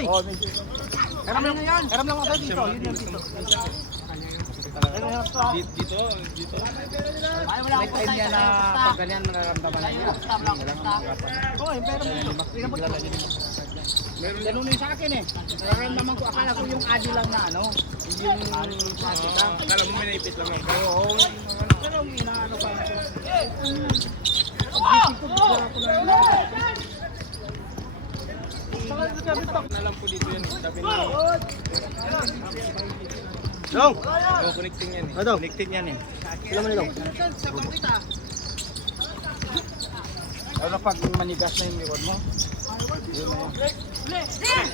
Toy. Oh, Karam lang yan. Karam lang ako dito. Yun yung dito. Dito. May time niya na pag ganyan nararamdaman niya. Oo, pero ganun yung sa akin eh. Nararamdaman ko, akala ko yung adi lang na ano. Hindi yung plastika. Akala mo may naipit lang ako. Oo. Pero inaano pa ako. Pag-isip ko, bigla ko na Nalam po dito yan. Sabi na. Dong! Oh, connecting yan eh. Ano? Connecting yan eh. Sila mo nilong. Ano pag manigas na yung likod mo? Yun na yan.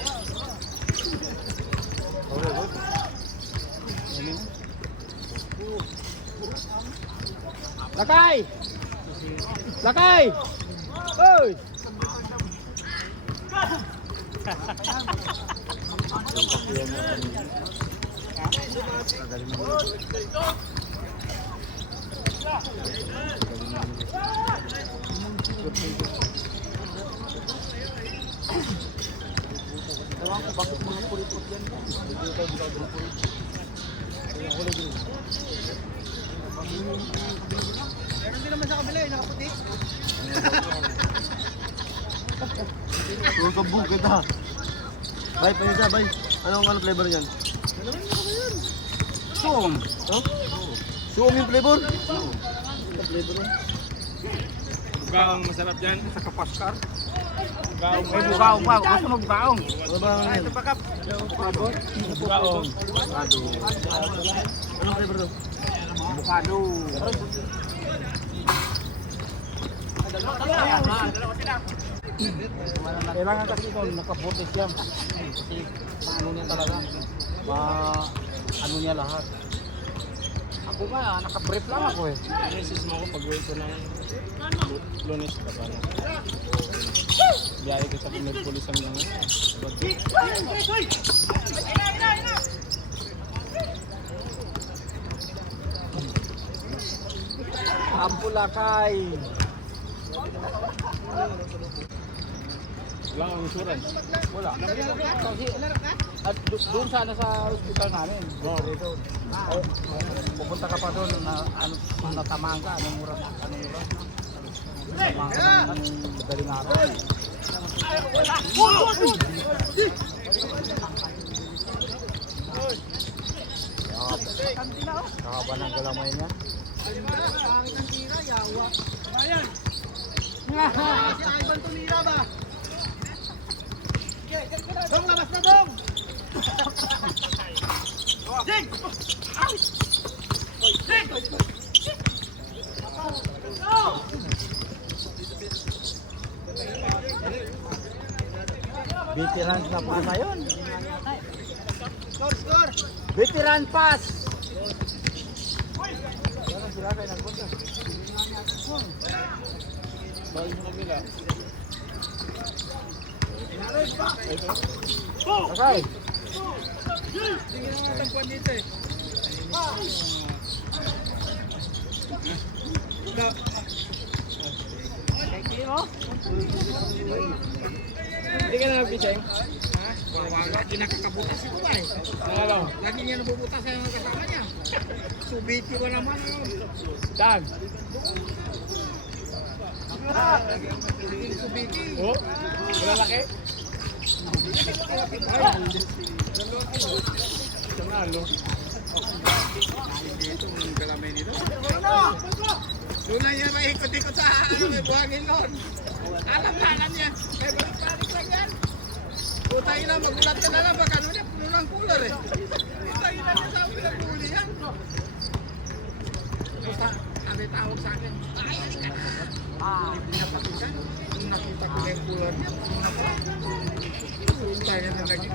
Lakay! Lakay! Oy! Ewan ko bakit mga puripot yan. Hindi tayo buka puripot. Kaya kulay green. Meron din naman sa kabila eh, nakaputi. Kabog kita. Bay, panisa, bay. Anong flavor niyan? Suom. Huh? Suom yung flavor? Ang flavor niya. Bukaong masarap dyan. Sa kapaskar. Bukaong. May bukaong pa. Gusto mo bukaong. Ano ba ang Ito pa kap. Bukado. Bukaong. Anong flavor to? Bukado. Kailangan kasi ito nakapotes yan. Kasi ano niya talaga. Ano niya lahat. Ako nga, naka-brief lang ako eh. Inesis mo ako pag-uwi ko ng Lunes ka pa. Biyahe ko sa Pulisan lang. Ampulakay. Wala akong insurance. Wala. Kasi, at doon sana sa hospital namin. Dito. Ay, pupunta ka pa doon na ano natamaan ka, anong oras? Natamaan ka ng madaling araw. Kakaba ng galamay niya. Dong, labas na dong! Ding! Ding! Veteran na pa na yun. Score! Veteran pass! Ano sila kayo nagpunta? Bawal mo kabila. Okay. Hindi ka na nag-pising? Lagi nakakabutas ito ba eh? Ano? Lagi niya nabubutas sa mga kasama niya. Subiti ko naman. Dan. Subiti. Oh? Wala laki? Ano? Itong galamay nito. Doon lang yan maikot-ikot sa may buhangin noon. Alam niya. May balik-balik lang yan. Putay na, magulat ka na lang. Baka ano niya, puno ng cooler eh. Putay na niya sa pinaghuli yan. Basta, sabi tawag sa akin. Ay, ka na. Pinapatikan. Nung nakita ko na yung cooler niya. Putay na naging.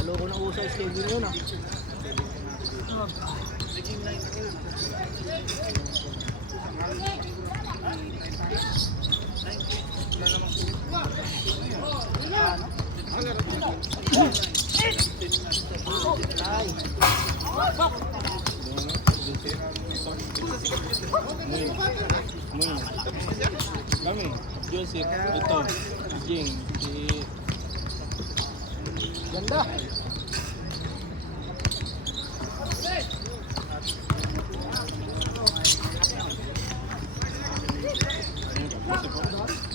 Halo ko na usa schedule yun ah. Muy. Muy. Kami. Joseph. Ito. Jing. Si... Ganda.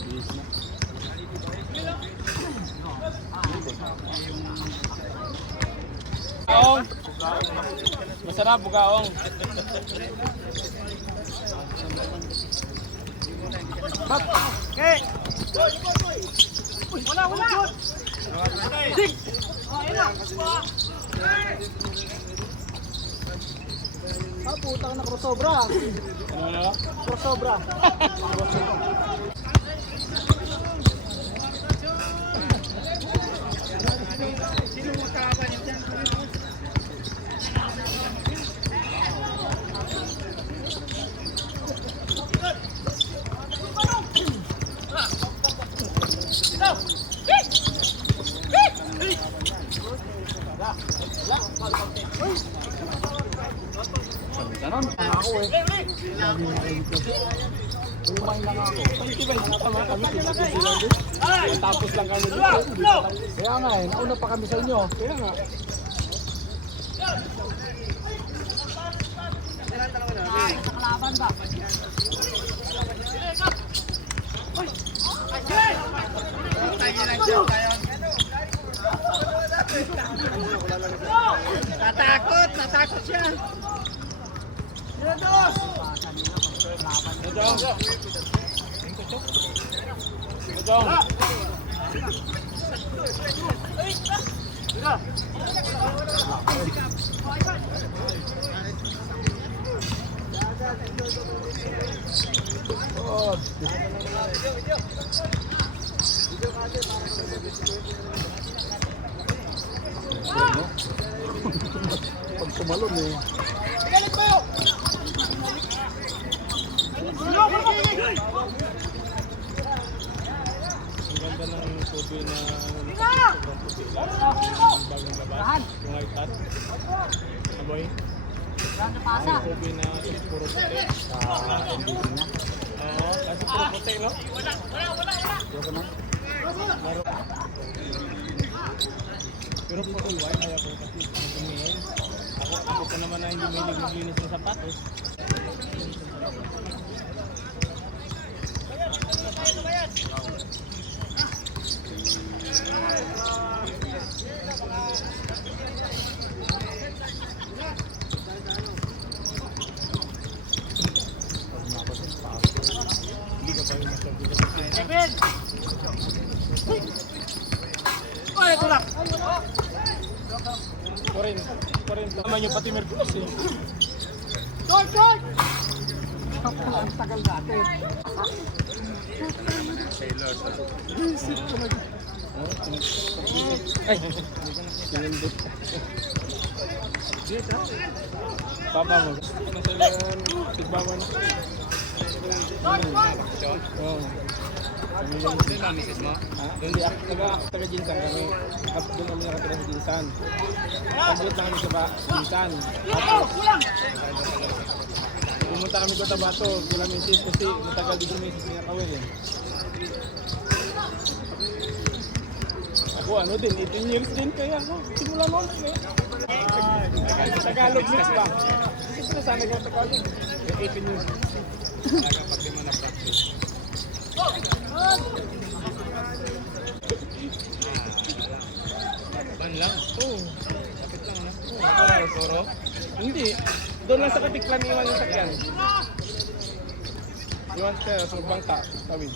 Bilis na. Bugaong. Masarap bugaong. Okay. Wala. Dig. Oh, ayun na. Ah, putang na crossover. Ano na? Crossover. Sino makakaban yung dyan? Ganon. Ako eh. Umay lang ako. Tama kami. Tapos lang kami dito. Kaya nga eh, nauna pa kami sa inyo. Kaya nga. Nakalaban ba? Natakot siya. Ujong. Oh. Pag tumalon eh. Ang ganda ng tubig na sobrang puti. Ang bagong labas. Yung white hat. Aboy. Ang tubig na puro puti. Oo, kasi puro puti, no? Pero puro white, kaya ko kasi tumingin. Ako pa naman na hindi may naglinis ng sapatos. Hindi ka pa rin masabi. Kevin! Oy, tulak! Korin. Tama nyo pati Merkulis eh. George! Ang tagal natin. Ay! Sinindot. Papa mo. Nasalan. Tigbawan. Oo. Doon na, misis mo? Hindi, taga-Jinsan kami. Doon kami nakatira sa Jinsan. Paglit lang kami sa Jinsan. Pumunta kami sa Tabato. Kulang misis kasi matagal din yung misis niya kawin eh. Ako ano din, 18 years din kaya ako. Simula noon eh. Tagalog mix ba? Siyempre sana ka Tagalog. 18 years. Talaga pag di mo na-practice. Ban lang? Oo. Kapit lang ano? Oo. Toro? Hindi. Doon lang sa katiklan iwan yung sakyan. Iwan ka sa bangka. Tawid.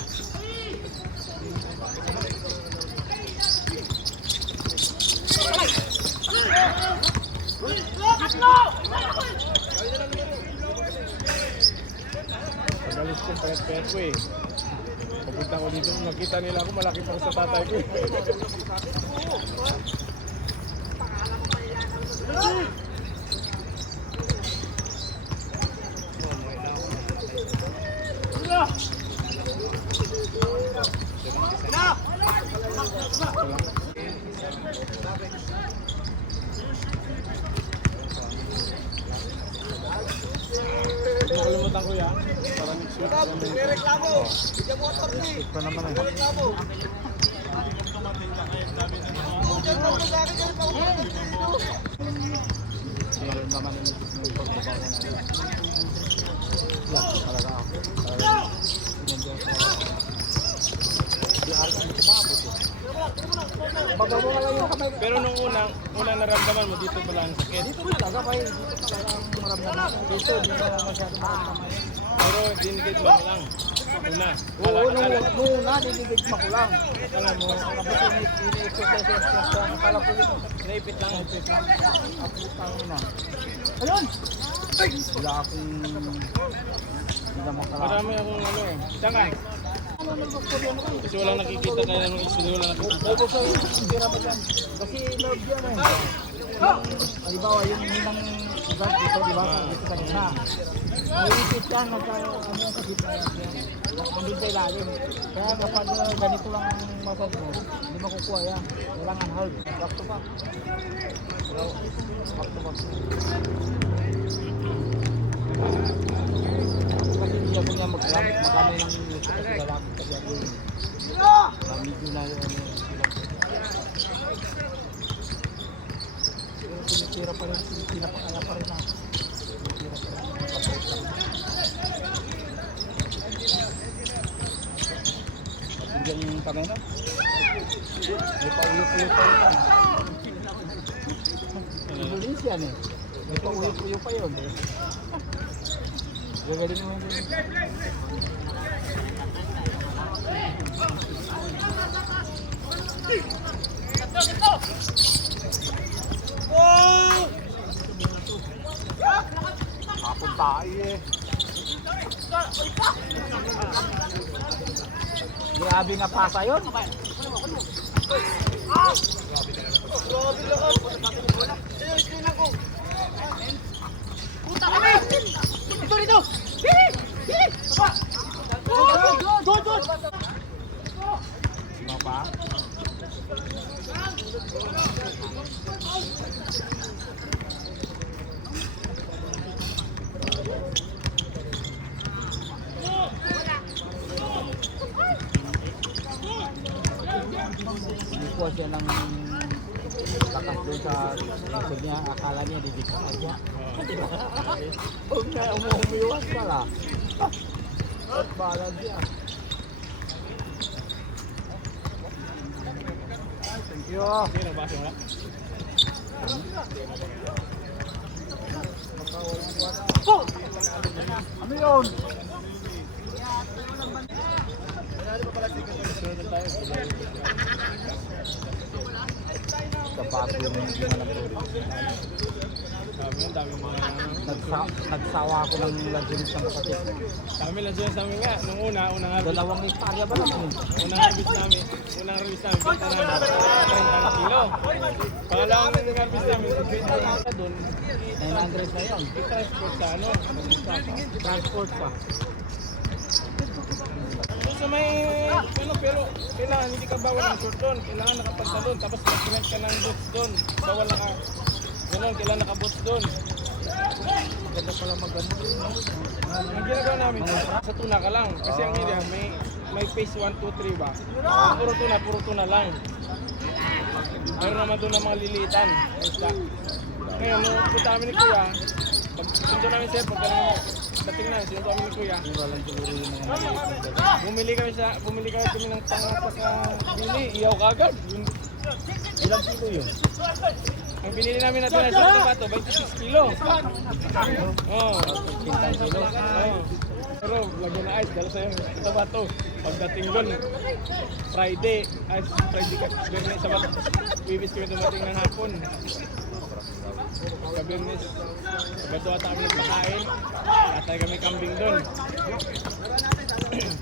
Pagalis ko, payat-payat ko eh. Papunta ko dito, nakita nila ako, malaki pa ako sa tatay ko eh. Nakalimutan Pa naman eh. Naman yung pagbabawa na. Talaga ako. Di ako kumabot eh. Babawa ka lang yung kamay. Pero nung unang naramdaman mo, dito pala ang sakit. Dito talaga pa dito talaga ang maramdaman. Dito, hindi na masyado maramdaman. Pero dinigit mo na lang. Una. Oo, nung una, dinigit mo ko lang. Alam mo, Tapos ini-exercise ang akala ko yun. naipit lang. Ang ina. Ayun! Wala akong hindi na makala. Marami akong ano. Saan ka? Kasi walang nakikita tayo ng issue. Walang nakikita. Opo sa bira pa dyan. Kasi love yan eh. Halimbawa, yung hinang ugat dito, di ba? Dito sa gina. Naiisip yan, ano yung sakit na yan. Nandun sa ilalim. Kaya kapag ganito lang ang massage mo, hindi makukuha yan. Kailangan hold. Back to back. Pero, back to back. Kasi hindi ako niya magkami ng ito kasi lalaki kasi ako yun. Medyo na yun. Pero pinitira pa rin, pinapakala pa rin ako. Pinitira pa rin. Patunggan yung kamera. May pauyo-puyo pa yun yan. Indonesia yan eh. May pauyo-puyo pa yun. Gagaling mo yun. Kapag tayo eh. Grabe nga pasa yun. Ano pa? Kuha siya ng lakas doon sa likod niya. Akala niya didikit niya. Huwag na umumiwas pala. At balag niya. Thank you. Hindi, nagbasa mo na. Ano yun? Sa bago yung mga Dami mga... nagsawa ako ng laginis ng kapatid. Dami lang dyan sa amin nga. Nung unang harvest. Dalawang hektarya ba naman? Unang harvest namin. Benta namin. 30 kilo. Pangalawang harvest namin. Benta namin doon. 900 na yun. I-transport sa ano. Transport pa. Sa may ano, pero kailangan hindi ka bawal ng short doon. Kailangan nakapagtalon. Tapos mag-rent ka ng boots doon. Bawal naka... Ganun, kailangan naka-boots doon. Maganda pala maganda. Ang ginagawa namin, sa tuna ka lang. Kasi ang area, may phase 1, 2, 3 ba? Puro tuna lang. Meron naman doon ng mga lilitan. Isda. Ngayon, nung punta kami ni Kuya, sundo namin sir, pagka dating na, sinundo kami ni Kuya. Bumili kami ng pangapas na bili, iyaw kagad. Ilang kilo yun? Ang binili namin natin na sa Tabato, 26 kilo. Oo. 15 kilo. Oo. Pero lagyan na ice, dala sa'yo sa Tabato. Pagdating doon, Friday ka, Biyernes, Sabato. Bibis kami dumating ng hapon. Sa Biyernes, Sabato ata kami nagpakain. Atay kami kambing doon.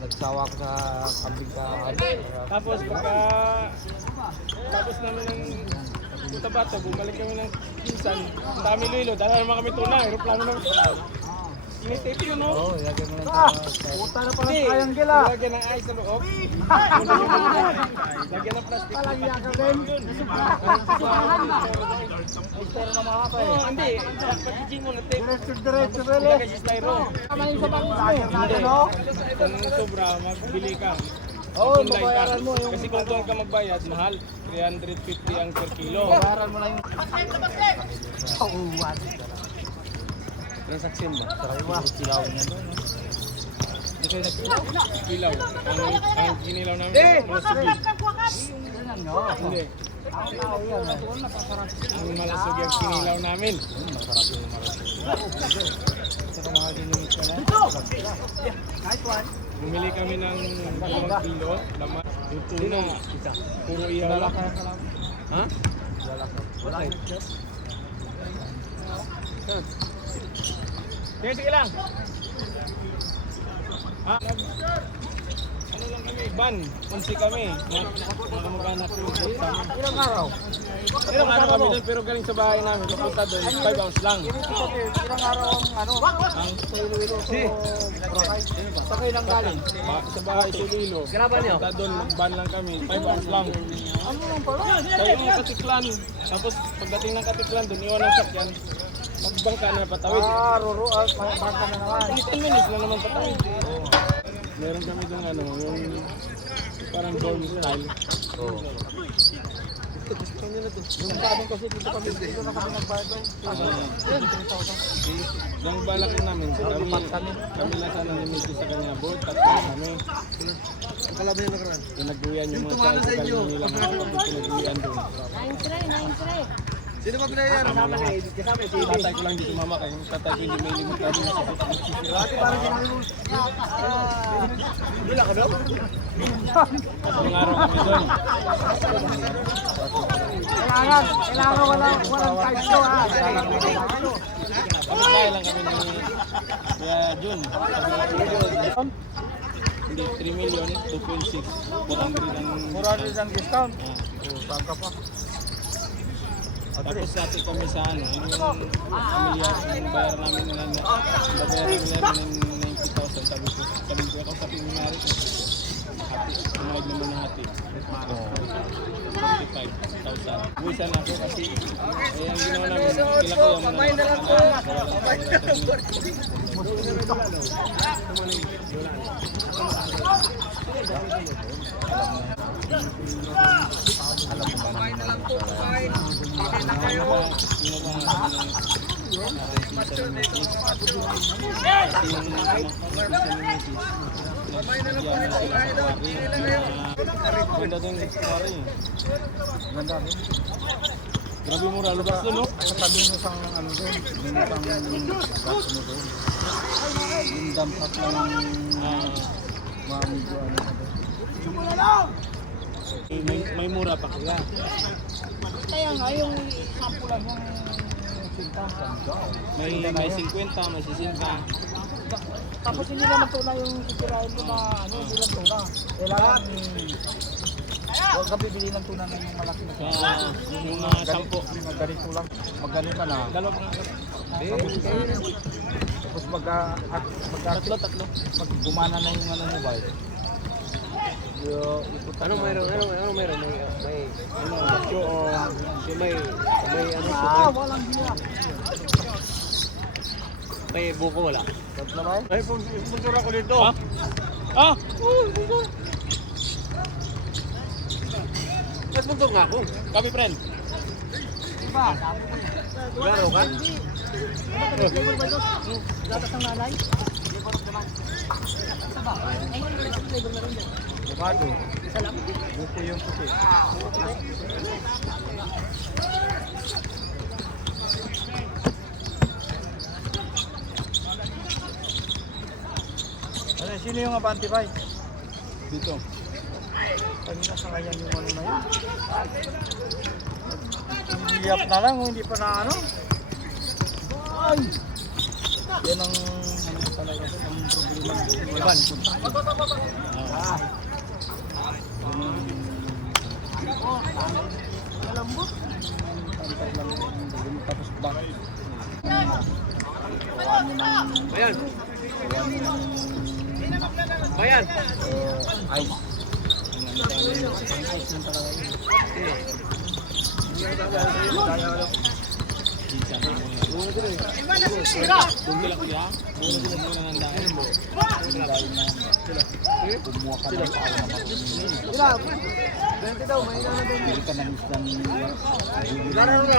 Nagsawa ko sa kambing ka. Tapos tapos namin ng Tabato, bumalik kami ng Kinsan. Ang dami Lilo, dala naman kami tuna, aeroplano namin. May tape yun, no? Oo, ilagay mo lang sa... Puta na parang triangle ah. Lagyan ng ice sa loob. Lagyan ng plastic. Palagyan ka din. Pero na mga pa eh. Oo, hindi. Pag-gin mo na tape. Diretso, Bele. Ilagay sa styro. Tama yun sa bangos mo. Hindi. No? Kung sobra, magbili ka. Oo, Online ka. mabayaran mo yung... Kasi kung doon ka magbayad, mahal. 350 ang per kilo. Bayaran mo lang yung... Pauwan. Transaction mo. Sariwa. Silawin na doon. Hindi kayo nagsilaw? Kilaw. Ang kinilaw namin. Mga sugi. Yan nyo. Hindi. Ang tao yan. Ang malasog yung kinilaw namin. Masarap yung malasog. Saka mahal din yung ito na. Nice one. Bumili kami ng 2 kilo. Laman. Yung tuna. Puro ihaw lang. Ha? Wala. Sige lang. Ha? Ano lang kami? Ban. Unsi kami. Nakamagana ko. Ilang araw? Ilang araw kami doon pero galing sa bahay namin. Kapunta doon. 5 ounce lang. Ilang araw ang ano? Ang Sa Iloilo. Boracay. Sa kayo lang galing. sa bahay sa Lilo. Graban niyo? Punta doon. Ban lang kami. 5 ounce lang. Ano lang pala? Kaya yung Katiklan. Tapos pagdating ng Katiklan doon, iwan ng sakyan. Magbangka na patawid. Roro. Bangka na naman. 10 minutes na naman patawid. Meron kami doon ano, yung parang dorm style. Oo. Yung sabi kasi dito na kami nagbayad doon. Yung balak namin, kami na sana namiti sa kanya boat, tatlo kami. Akala mo yung nakaraan? Pinag-uwian yung mga sa inyo nilang pinag-uwian doon. 9-3. Sino ba pinayar? Tatay ko lang dito mama, kaya yung tatay ko hindi may limit kami na sa Dati parang sinabi mo. Bila ka daw? tatlong araw kami doon. Kailangan walang card show ha. Kaya lang kami ni Kuya Jun. Hindi, 3 million, 2.6. 400 ang... 400 ang discount. Ah. Saan ka pa? Tapos dati kami sa ano, yung pamilya, yung bayar namin na babayaran nila ng 90,000. Sabi ko ako sa Piminari ko. Hati, umayad naman na hati. 45,000. Buwisan ako kasi ang ginawa namin, kila ko yung Pamay na lang po. Pamay na lang po. Pamay na lang po. Pamay. Pamay na kayo. Pamay na lang po nito. Pamay na kayo. Ganda doon yung pare. Ganda rin. Grabe mura, lubas doon, no? Sa tabi mo sa ano doon. Yung isang gas mo doon. Yung dampak lang mga medyo ano na doon. May mura pa kaya. Kaya nga yung sampulan ng sinta. May 50, may 60. Tapos hindi naman tuna yung titirahin mo na ano, hindi lang tuna. Kailangan huwag ka bibili ng tuna ng malaki na tuna. Kaya yung mga 10. Magganito lang. Magganito na. Dalawa pa nga. Tapos Tatlo. pag gumana na yung ano mo ba? Ano mayroon? May ano, batyo o may ano Walang gina. may buko wala. Tatlo ba? Ay, sponsor ako dito. Ha? Ah! Sponsor nga ako. Kami friend. Diba? Laro ka? Latas ng nanay? Bado. Isa lang? Buko yung puti. Ano, sino yung abante ba? Dito. Kanina sa kanya yung ano na yun. Hiyap na lang, hindi pa na ano. Ay! Yan ang ano talaga ito, ang problema ng iban. Ah. Malambot. Tapos ba? Bayan. Bayan. Ice. Ice lang talaga yun. Kumuha ka ng para naman. Bili ka ng islang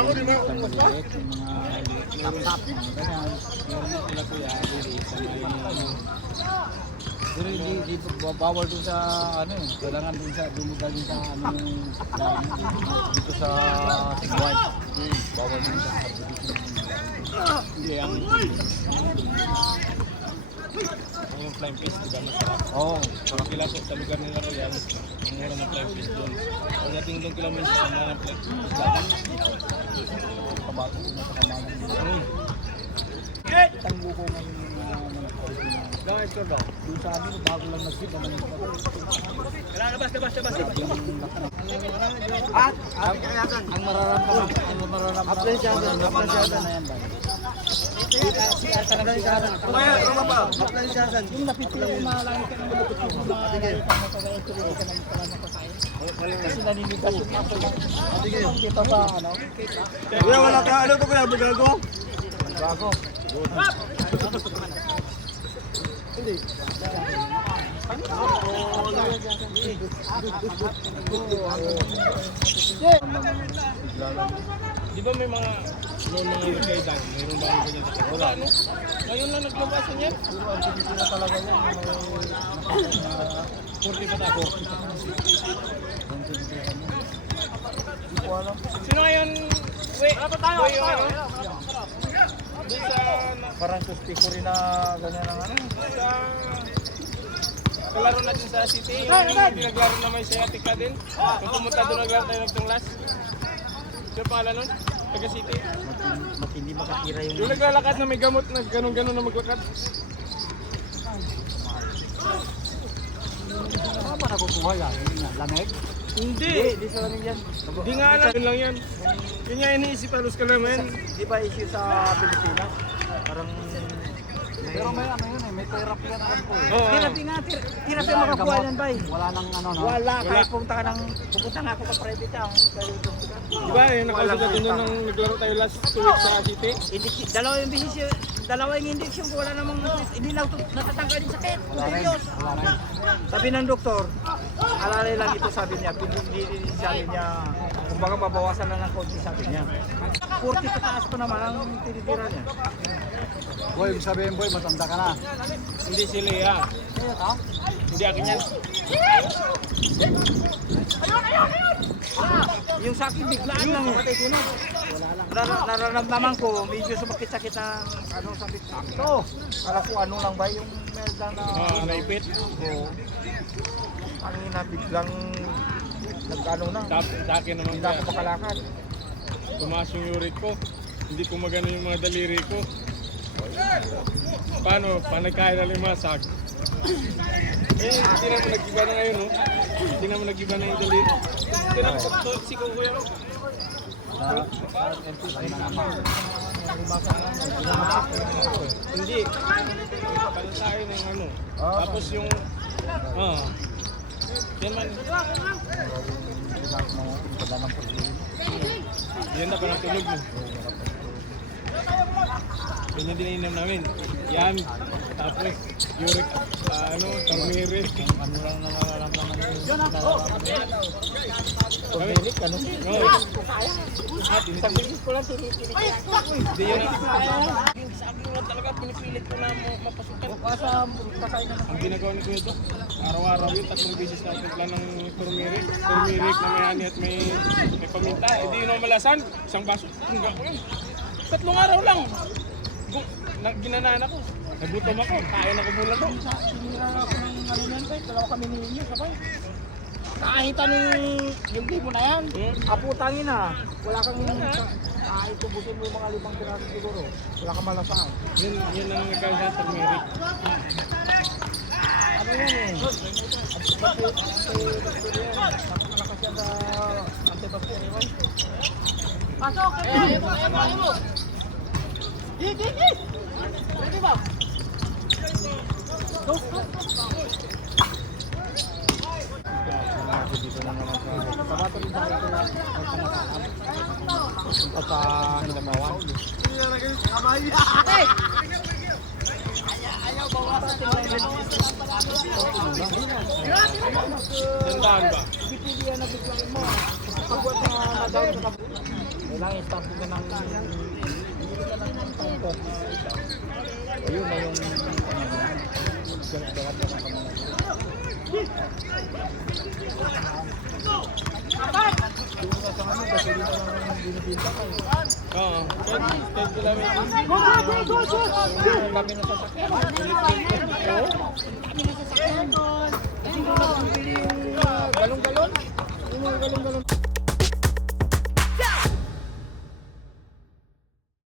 maliliit, yung mga tap-tap, mga ganyan. Meron na sila kuya, pero hindi bawal dun sa ano eh, kailangan dun sa dumidalhin sa ano yung dito sa Tigway. Bawal dun sa subdivision. Hindi, ang flying fish, di ba masarap? Oo. Para kila sa lugar nila ko yan, ang mura ng flying fish doon. Pag nating doon kila minsan sa mga ng flying fish, Kabato ko na sa kamalang. Tanggo ko ngayon yung Guys, ko daw. yung sa amin, bago lang nag-sit naman yung ang mararamdaman na yan ba? Yung napipili yung mga langit ka ng malapit yung mga langit ka na pag-ituloy ka ng pagkakasain. Kasi naninigas yung mga pagkakasain. Kita sa ano? Kuya, wala ka. Ano to kuya? Magago? Bago. di ba may mga noon mga kay Dan, mayroon ba yung ganyan sa wala, ano? Ngayon lang naglabasan yan. Pero ang tititi na talaga yan. Kurti pa ako. Ang tititi na yan. Hindi ko alam. Sino ngayon? Wait, ano tayo? Wait, yung ano? Doon sa... Parang susti ko rin na ganyan ang ano. sa... kalaro natin sa City. Hindi naglaro naman sa Atika din. Kung pumunta doon naglaro tayo nagtunglas. Sino pangalan nun? Taga City. Matindi makatira yung... Yung naglalakad na may gamot na ganun-ganun na maglakad. Saan ba nakukuha yan? Lamig? Hindi. Hindi sa lamig yan. Hindi nga alam. Yun lang yan. Yun nga iniisip halos ka naman. Di ba issue sa Pilipinas? Parang... Pero may ano yun eh, may therapy yan alam ko eh. Oo. Therapy nga, therapy makakuha yan ba eh. Wala nang ano no? Wala, Wala. kahit pumunta nga ako sa private town. Di ba yung nakasugat doon nung naglaro tayo last 2 weeks sa City? Dalawang beses, dalawang injection ko, wala namang, hindi na natatanggal yung sakit. Wala rin. Serious. Wala rin. Sabi ng doktor, alalay lang ito sabi niya, hindi sabi niya, kumbaga babawasan lang ng konti sabi niya. 40 pataas pa naman ang tinitira niya. Boy, sabihin boy, matanda ka na. Hindi si Lea. Kaya ka? Hindi akin yan. Yung sa akin biglaan lang eh. Nararamdaman ko, medyo sumakit-sakit ang ano sakit sakto. Kala ko ano lang ba yung melda na... Naipit. Oo. Ang ina, biglang nag-ano na. Sa akin naman Hindi na ako kaya. makalakad. Tumaas yung uric ko. Hindi ko magano yung mga daliri ko. Paano? Panagkaya na limasag. Hindi naman nag-iba na ngayon, no? Hindi naman nag-iba na yung daliri. Hindi naman toxic ko kuya. Hindi. Pala tayo ng ano. Tapos yung... Yan man. Yan na pa ng tulog mo. Yan yung dininom namin. Yan. Tapos uric, turmeric. Ano lang nararamdaman yun? Turmeric, ano? Oo. Isang beses ko lang tinipilit yan. Hindi yan. Sa akin nga talaga pinipilit ko na mapasukan. Ang ginagawa ni Kuya Dok, araw-araw yun, 3 beses na upit lang ng turmeric. Turmeric na may ani at may paminta. Hindi yun ang malasan. Isang baso. Hanggang ko yun. 3 araw lang. Ginanaan ako. Nagutom ako. Kain ako mula doon. Sinira ako ng ano yan pa, dalawa kami ninyo, sabay. Kahit anong yung tipo na yan, aputangin na. Wala kang kahit tubusin mo yung mga 5 piraso siguro. Wala kang malasahan. Yun ang nagkakaroon sa turmeric. Ano yan eh? Napakalakas yan sa antibacterial. Pasok! Ayaw mo! Pwede ba? Go, go. Dito na naman sa sabato rin tayo ito na punta sa Hindabawan. Ayaw, bawasan. Tandaan ba? Hindi yan nabiglain mo. Pagbuhat na nag-out sa Kailangan i-start ka ng pangkot. Ayun na yung gagat ka ng kamunan. Yung ka sa ano, kasi dito lang binibinta ka eh. Oo. 10 kilometers. Go, go, go, go, go! Ang dami na sasakyan. Kami nasa sakyan doon. Kasi kung nagbibili yung galong-galon, yung mga galong-galon.